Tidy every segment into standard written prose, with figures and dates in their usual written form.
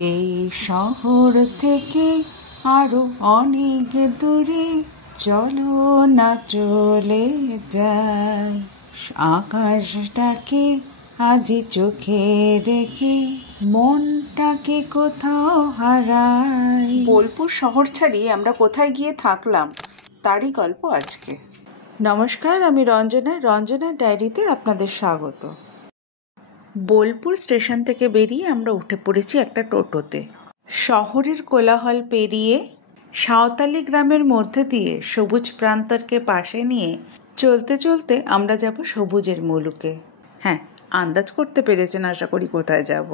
এই শহর থেকে আরো অনেক দূরে চলো না চলে যাই, আকাশটাকে আজি চোখে রেখে মনটাকে কোথাও হারাই। বোলপুর শহর ছাড়িয়ে আমরা কোথায় গিয়ে থাকলাম তারই গল্প আজকে। নমস্কার, আমি রঞ্জনা ডায়েরিতে আপনাদের স্বাগত। বোলপুর স্টেশন থেকে বেরিয়ে আমরা উঠে পড়েছি একটা টোটোতে। শহরের কোলাহল পেরিয়ে সাঁওতালি গ্রামের মধ্যে দিয়ে সবুজ প্রান্তরকে পাশে নিয়ে চলতে চলতে আমরা যাব সবুজের মুলুকে। হ্যাঁ, আন্দাজ করতে পেরেছেন আশা করি কোথায় যাব।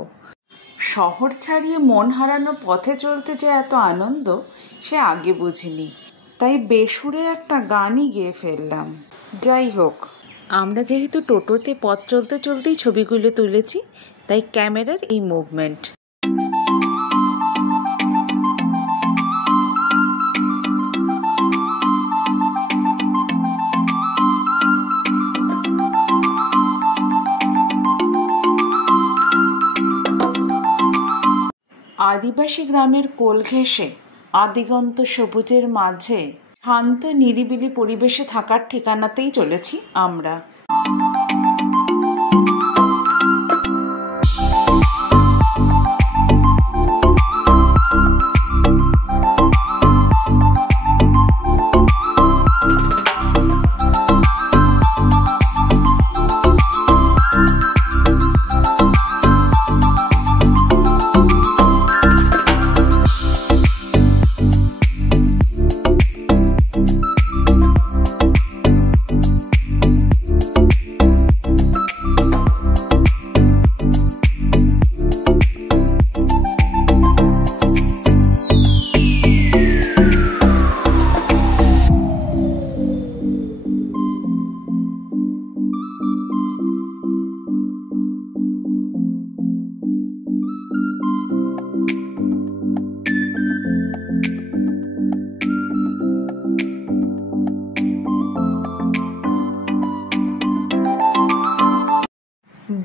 শহর ছাড়িয়ে মন হারানো পথে চলতে যে এত আনন্দ সে আগে বুঝিনি, তাই বেসুরে একটা গানই গেয়ে ফেললাম। যাই হোক, আমরা যেহেতু টোটোতে পথ চলতে চলতেই ছবিগুলো তুলেছি, তাই ক্যামেরার এই মুভমেন্ট। আদিবাসী গ্রামের কোল ঘেঁষে আদিগন্ত সবুজের মাঝে শান্ত নিরিবিলি পরিবেশে থাকার ঠিকানাতেই চলেছি আমরা।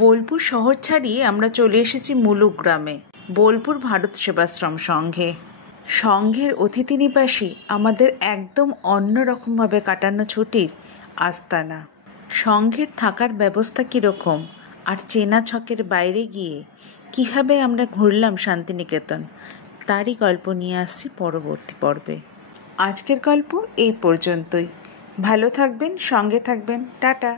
বোলপুর শহর ছাড়িয়ে আমরা চলে এসেছি মুলুক গ্রামে, বোলপুর ভারত সেবাশ্রম সংঘে। সংঘের অতিথি নিবাসী আমাদের একদম অন্যরকমভাবে কাটানো ছুটির আস্তানা। সংঘের থাকার ব্যবস্থা কীরকম আর চেনা ছকের বাইরে গিয়ে কীভাবে আমরা ঘুরলাম শান্তিনিকেতন, তারই গল্প নিয়ে আসছি পরবর্তী পর্বে। আজকের গল্প এই পর্যন্তই। ভালো থাকবেন, সঙ্গে থাকবেন, টাটা।